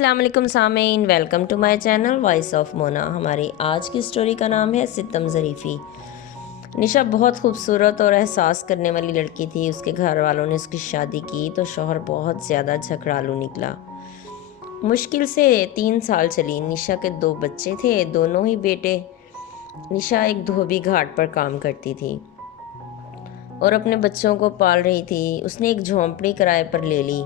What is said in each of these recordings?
अस्सलाम वालेकुम सामीन, welcome to my channel voice of Mona. हमारी आज की स्टोरी का नाम है सितम ज़रीफ़ी। निशा बहुत खूबसूरत और एहसास करने वाली लड़की थी। उसके घर वालों ने उसकी शादी की तो शौहर बहुत ज़्यादा झगड़ालू निकला। मुश्किल से 3 साल चली। निशा के 2 बच्चे थे, दोनों ही बेटे। निशा एक धोबी घाट पर काम करती थी और अपने बच्चों को पाल रही थी। उसने एक झोंपड़ी किराए पर ले ली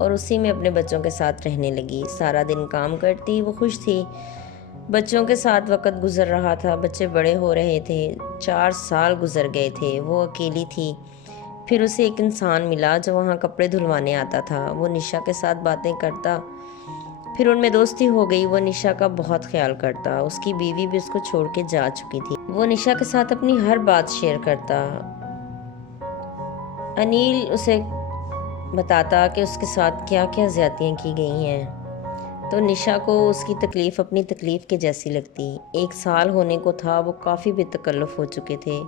और उसी में अपने बच्चों के साथ रहने लगी। सारा दिन काम करती, वो खुश थी। बच्चों के साथ वक्त गुजर रहा था, बच्चे बड़े हो रहे थे। 4 साल गुजर गए थे, वो अकेली थी। फिर उसे एक इंसान मिला जो वहाँ कपड़े धुलवाने आता था। वो निशा के साथ बातें करता, फिर उनमें दोस्ती हो गई। वो निशा का बहुत ख्याल करता। उसकी बीवी भी उसको छोड़ के जा चुकी थी। वो निशा के साथ अपनी हर बात शेयर करता। अनिल उसे बताता कि उसके साथ क्या क्या ज़्यादतियाँ की गई हैं, तो निशा को उसकी तकलीफ़ अपनी तकलीफ़ के जैसी लगती। 1 साल होने को था, वो काफ़ी बेतकल्लुफ़ हो चुके थे।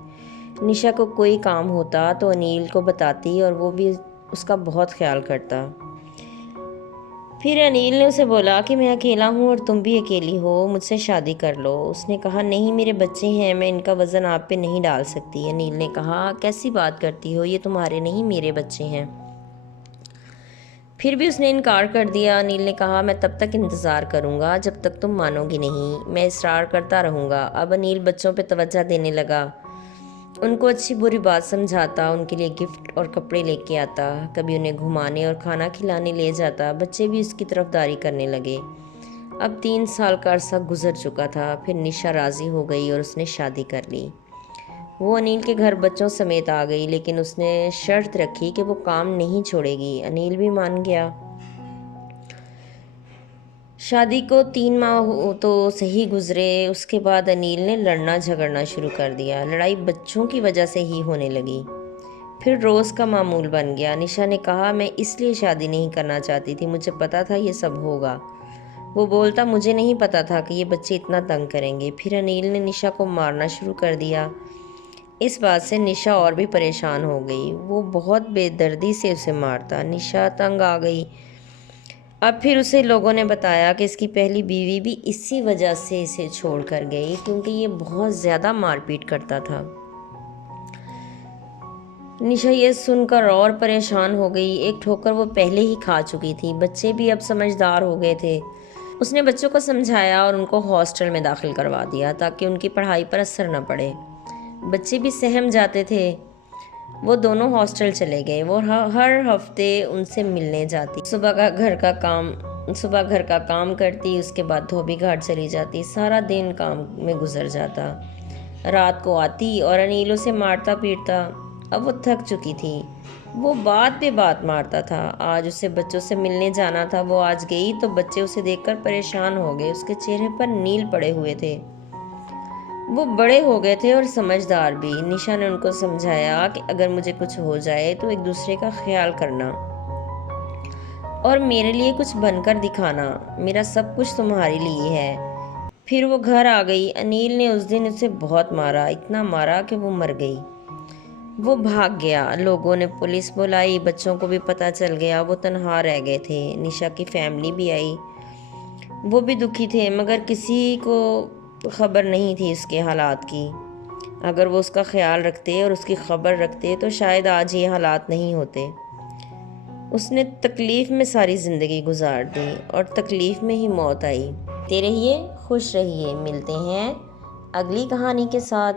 निशा को कोई काम होता तो अनिल को बताती और वो भी उसका बहुत ख्याल करता। फिर अनिल ने उसे बोला कि मैं अकेला हूँ और तुम भी अकेली हो, मुझसे शादी कर लो। उसने कहा नहीं, मेरे बच्चे हैं, मैं इनका वज़न आप पे नहीं डाल सकती। अनिल ने कहा कैसी बात करती हो, ये तुम्हारे नहीं मेरे बच्चे हैं। फिर भी उसने इनकार कर दिया। अनिल ने कहा मैं तब तक इंतज़ार करूँगा जब तक तुम मानोगी नहीं, मैं इसरार करता रहूँगा। अब अनिल बच्चों पे तवज्जो देने लगा, उनको अच्छी बुरी बात समझाता, उनके लिए गिफ्ट और कपड़े लेके आता, कभी उन्हें घुमाने और खाना खिलाने ले जाता। बच्चे भी उसकी तरफदारी करने लगे। अब 3 साल का अरसा गुजर चुका था। फिर निशा राज़ी हो गई और उसने शादी कर ली। वो अनिल के घर बच्चों समेत आ गई, लेकिन उसने शर्त रखी कि वो काम नहीं छोड़ेगी। अनिल भी मान गया। शादी को 3 माह तो सही गुजरे। उसके बाद अनिल ने लड़ना झगड़ना शुरू कर दिया। लड़ाई बच्चों की वजह से ही होने लगी। फिर रोज़ का मामूल बन गया। निशा ने कहा मैं इसलिए शादी नहीं करना चाहती थी, मुझे पता था ये सब होगा। वो बोलता मुझे नहीं पता था कि ये बच्चे इतना तंग करेंगे। फिर अनिल ने निशा को मारना शुरू कर दिया। इस बात से निशा और भी परेशान हो गई। वो बहुत बेदर्दी से उसे मारता। निशा तंग आ गई। अब फिर उसे लोगों ने बताया कि इसकी पहली बीवी भी इसी वजह से इसे छोड़ कर गई, क्योंकि ये बहुत ज़्यादा मारपीट करता था। निशा ये सुनकर और परेशान हो गई। एक ठोकर वो पहले ही खा चुकी थी। बच्चे भी अब समझदार हो गए थे। उसने बच्चों को समझाया और उनको हॉस्टल में दाखिल करवा दिया ताकि उनकी पढ़ाई पर असर न पड़े। बच्चे भी सहम जाते थे। वो दोनों हॉस्टल चले गए। वो हर हफ्ते उनसे मिलने जाती। सुबह घर का काम करती, उसके बाद धोबी घाट चली जाती। सारा दिन काम में गुजर जाता। रात को आती और अनिल उसे मारता पीटता। अब वो थक चुकी थी। वो बात पे बात मारता था। आज उसे बच्चों से मिलने जाना था। वो आज गई तो बच्चे उसे देखकर परेशान हो गए। उसके चेहरे पर नील पड़े हुए थे। वो बड़े हो गए थे और समझदार भी। निशा ने उनको समझाया कि अगर मुझे कुछ हो जाए तो एक दूसरे का ख्याल करना और मेरे लिए कुछ बनकर दिखाना। मेरा सब कुछ तुम्हारे लिए है। फिर वो घर आ गई। अनिल ने उस दिन उसे बहुत मारा, इतना मारा कि वो मर गई। वो भाग गया। लोगों ने पुलिस बुलाई। बच्चों को भी पता चल गया। वो तनहा रह गए थे। निशा की फैमिली भी आई। वो भी दुखी थे, मगर किसी को खबर नहीं थी उसके हालात की। अगर वो उसका ख्याल रखते और उसकी खबर रखते तो शायद आज ये हालात नहीं होते। उसने तकलीफ़ में सारी ज़िंदगी गुजार दी और तकलीफ़ में ही मौत आई। ते रहिए, खुश रहिए। मिलते हैं अगली कहानी के साथ।